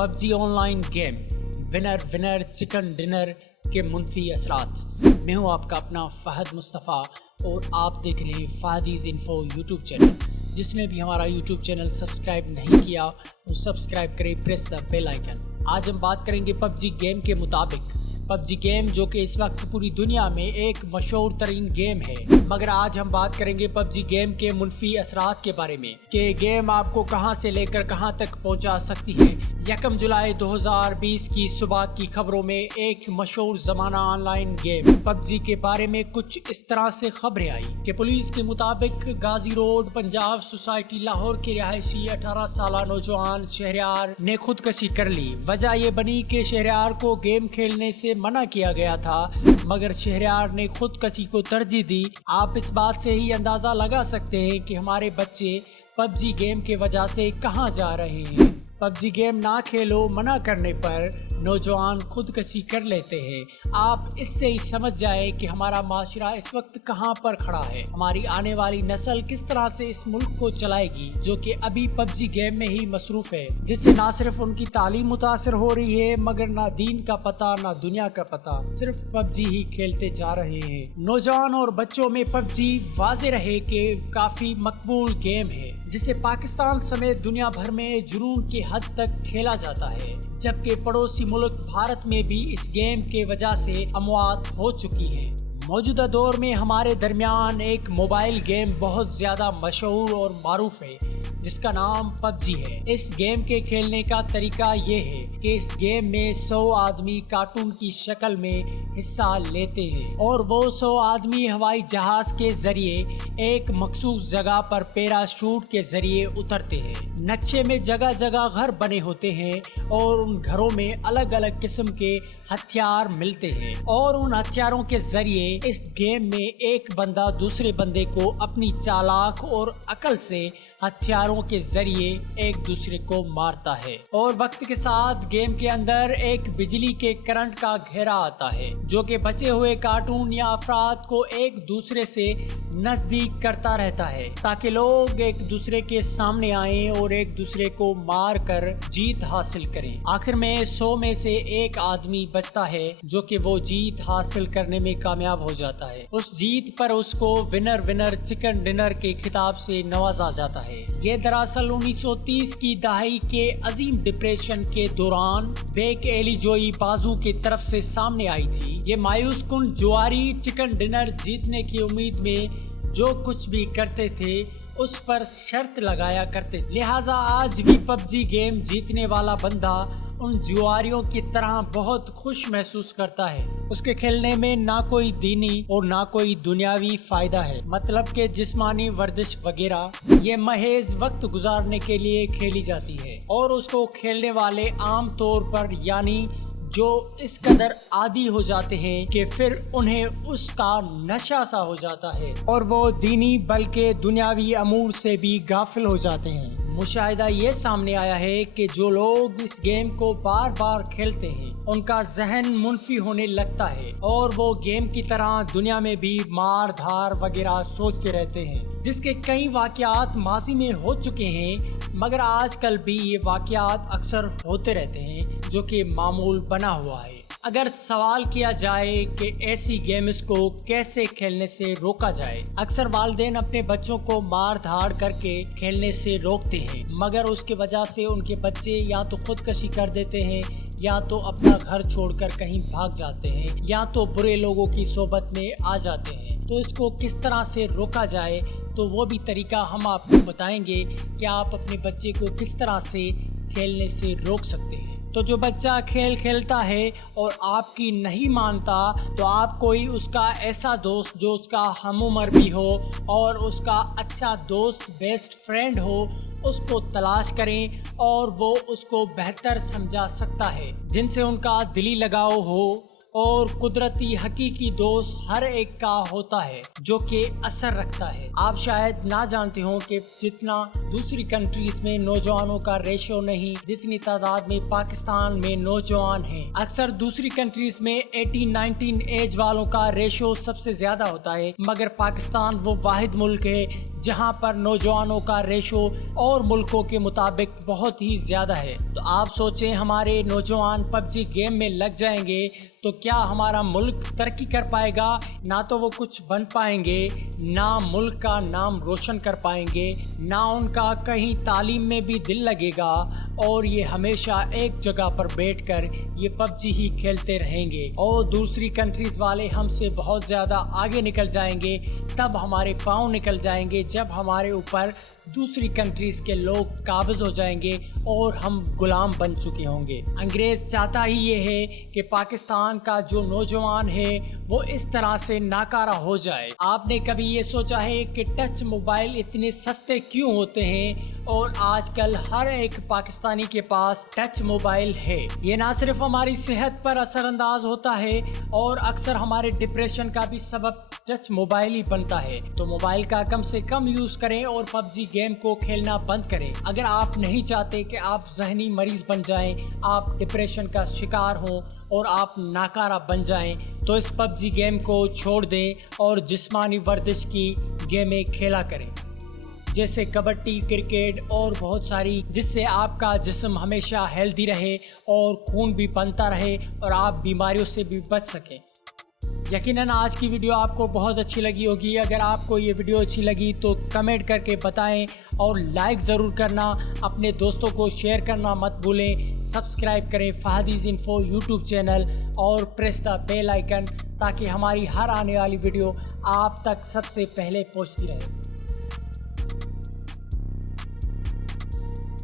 PUBG online game, winner winner, chicken dinner के मुनफी असरात। मैं हूँ आपका अपना फ़हद मुस्तफ़ा और आप देख रहे हैं फ़ादीज़ इन्फो यूट्यूब चैनल, जिसने भी हमारा यूट्यूब चैनल सब्सक्राइब नहीं किया वो सब्सक्राइब करें, प्रेस द बेल आइकन। आज हम बात करेंगे पबजी गेम के मुताबिक। पबजी गेम जो कि इस वक्त पूरी दुनिया में एक मशहूर तरीन गेम है। मगर आज हम बात करेंगे पबजी गेम के मुनफी असरात के बारे में, कि गेम आपको कहाँ से लेकर कहाँ तक पहुँचा सकती है यकम जुलाई 2020 की सुबह की खबरों में एक मशहूर जमाना ऑनलाइन गेम पबजी के बारे में कुछ इस तरह से खबरें आई कि पुलिस के मुताबिक गाजी रोड, पंजाब सोसाइटी लाहौर के रिहायशी 18 साल नौजवान शहरियार ने खुदकशी कर ली। वजह ये बनी कि शहरियार को गेम खेलने से मना किया गया था, मगर शहरियार ने खुदकशी को तरजीह दी। आप इस बात से ही अंदाज़ा लगा सकते हैं कि हमारे बच्चे पबजी गेम के वजह से कहाँ जा रहे हैं। पबजी गेम ना खेलो, मना करने पर नौजवान खुदकशी कर लेते हैं। आप इससे ही समझ जाए कि हमारा माशरा इस वक्त कहाँ पर खड़ा है। हमारी आने वाली नस्ल किस तरह से इस मुल्क को चलाएगी, जो कि अभी पबजी गेम में ही मसरूफ है, जिससे ना सिर्फ़ उनकी तालीम मुतासर हो रही है, मगर ना दीन का पता, ना दुनिया का पता। सिर्फ़ पबजी ही खेलते जा रहे हैं। नौजवान और बच्चों में पबजी वाजे रहे के काफ़ी मकबूल गेम है। जिसे पाकिस्तान समेत दुनिया भर में जुनून की हद तक खेला जाता है, जबकि पड़ोसी मुल्क भारत में भी इस गेम के वजह से अमवात हो चुकी है। मौजूदा दौर में हमारे दरमियान एक मोबाइल गेम बहुत ज़्यादा मशहूर और मरूफ है, जिसका नाम पबजी है। इस गेम के खेलने का तरीका ये है कि इस गेम में 100 आदमी कार्टून की शक्ल में हिस्सा लेते हैं। और वो 100 आदमी हवाई जहाज़ के ज़रिए, एक मखसूस जगह पर पैराशूट के ज़रिए उतरते हैं। नक्शे में जगह जगह घर बने होते हैं और उन घरों में अलग अलग किस्म के हथियार मिलते हैं। और उन हथियारों के ज़रिए इस गेम में एक बंदा दूसरे बंदे को अपनी चालाक और अकल से हथियारों के ज़रिए एक दूसरे को मारता है और वक्त के साथ गेम के अंदर एक बिजली के करंट का घेरा आता है, जो कि बचे हुए कार्टून या अफराद को एक दूसरे से नज़दीक करता रहता है, ताकि लोग एक दूसरे के सामने आए और एक दूसरे को मार कर जीत हासिल करें। आखिर में सौ में से एक आदमी बचता है, जो कि वो जीत हासिल करने में कामयाब हो जाता है। उस जीत पर उसको विनर विनर चिकन डिनर के खिताब से नवाजा जाता है। ये दरअसल 1930 की दहाई के अजीम डिप्रेशन के दौरान, बेक एली जोई बाजू की तरफ़ से सामने आई थी। ये मायूस कुन जुआरी चिकन डिनर जीतने की उम्मीद में जो कुछ भी करते थे, उस पर शर्त लगाया करते लिहाजा आज भी पबजी गेम जीतने वाला बंदा उन जुआरियों की तरह बहुत खुश महसूस करता है। उसके खेलने में ना कोई दीनी और ना कोई दुनियावी फ़ायदा है। मतलब के जिस्मानी वर्जिश वगैरह, ये महज वक्त गुजारने के लिए खेली जाती है। और उसको खेलने वाले आम तौर पर यानी जो इस कदर आदि हो जाते हैं कि फिर उन्हें उसका नशा सा हो जाता है और वो दीनी बल्कि दुनियावी अमूर से भी गाफिल हो जाते हैं। मुशाहिदा ये सामने आया है कि जो लोग इस गेम को बार बार खेलते हैं, उनका जहन मुनफी होने लगता है और वो गेम की तरह दुनिया में भी मार धार वगैरह सोचते रहते हैं, जिसके कई वाकयात माजी में हो चुके हैं, मगर आजकल भी ये वाकयात अक्सर होते रहते हैं। जो कि मामूल बना हुआ है। अगर सवाल किया जाए कि ऐसी गेम्स को कैसे खेलने से रोका जाए, अक्सर वालदेन अपने बच्चों को मार धाड़ करके खेलने से रोकते हैं, मगर उसकी वजह से उनके बच्चे या तो खुदकशी कर देते हैं, या तो अपना घर छोड़कर कहीं भाग जाते हैं, या तो बुरे लोगों की सोबत में आ जाते हैं। तो इसको किस तरह से रोका जाए तो वो भी तरीका हम आपको बताएँगे कि आप अपने बच्चे को किस तरह से खेलने से रोक सकते हैं। तो जो बच्चा खेल खेलता है और आपकी नहीं मानता तो आप कोई उसका ऐसा दोस्त जो उसका हम उम्र भी हो और उसका अच्छा दोस्त बेस्ट फ्रेंड हो, उसको तलाश करें और वो उसको बेहतर समझा सकता है। जिनसे उनका दिली लगाव हो और कुदरती हकीकी दोस्त हर एक का होता है, जो कि असर रखता है। आप शायद ना जानते हो कि जितना दूसरी कंट्रीज़ में नौजवानों का रेशो नहीं, जितनी तादाद में पाकिस्तान में नौजवान हैं। अक्सर दूसरी कंट्रीज़ में 18 19 एज वालों का रेशो सबसे ज़्यादा होता है, मगर पाकिस्तान वो वाहिद मुल्क है, जहाँ पर नौजवानों का रेशो और मुल्कों के मुताबिक बहुत ही ज़्यादा है। तो आप सोचें, हमारे नौजवान पबजी गेम में लग जाएँगे तो क्या हमारा मुल्क तरक्की कर पाएगा? ना तो वो कुछ बन पाएँगे, ना मुल्क का नाम रोशन कर पाएँगे, ना उनका कहीं तालीम में भी दिल लगेगा। और ये हमेशा एक जगह पर बैठकर ये पबजी ही खेलते रहेंगे। और दूसरी कंट्रीज़ वाले हमसे बहुत ज़्यादा आगे निकल जाएँगे, तब हमारे पाँव निकल जाएँगे जब हमारे ऊपर दूसरी कंट्रीज़ के लोग काबज हो जाएँगे और हम गुलाम बन चुके होंगे। अंग्रेज़ चाहता ही ये है कि पाकिस्तान का जो नौजवान है, वो इस तरह से नाकारा हो जाए। आपने कभी ये सोचा है कि टच मोबाइल इतने सस्ते क्यों होते हैं? और आजकल हर एक पाकिस्तानी के पास टच मोबाइल है। ये ना सिर्फ़ हमारी सेहत पर असरअंदाज होता है और अक्सर हमारे डिप्रेशन का भी सबब टच मोबाइल ही बनता है। तो मोबाइल का कम से कम यूज़ करें और पबजी गेम को खेलना बंद करें। अगर आप नहीं चाहते कि आप जहनी मरीज़ बन जाएँ, आप डिप्रेशन का शिकार हो और आप नाकारा बन जाएँ तो इस पबजी गेम को छोड़ दें और जिस्मानी वर्जिश की गेमें खेला करें। जैसे कबड्डी, क्रिकेट और बहुत सारी, जिससे आपका जिस्म हमेशा हेल्दी रहे और खून भी बनता रहे और आप बीमारियों से भी बच सकें। यकीनन आज की वीडियो आपको बहुत अच्छी लगी होगी। अगर आपको ये वीडियो अच्छी लगी तो कमेंट करके बताएँ और लाइक ज़रूर करना। अपने दोस्तों को शेयर करना मत भूलें। सब्सक्राइब करें फ़ादीज़ इन्फो यूट्यूब चैनल और प्रेस द बेल आइकन ताकि हमारी हर आने वाली वीडियो आप तक सबसे पहले पहुँचती रहे।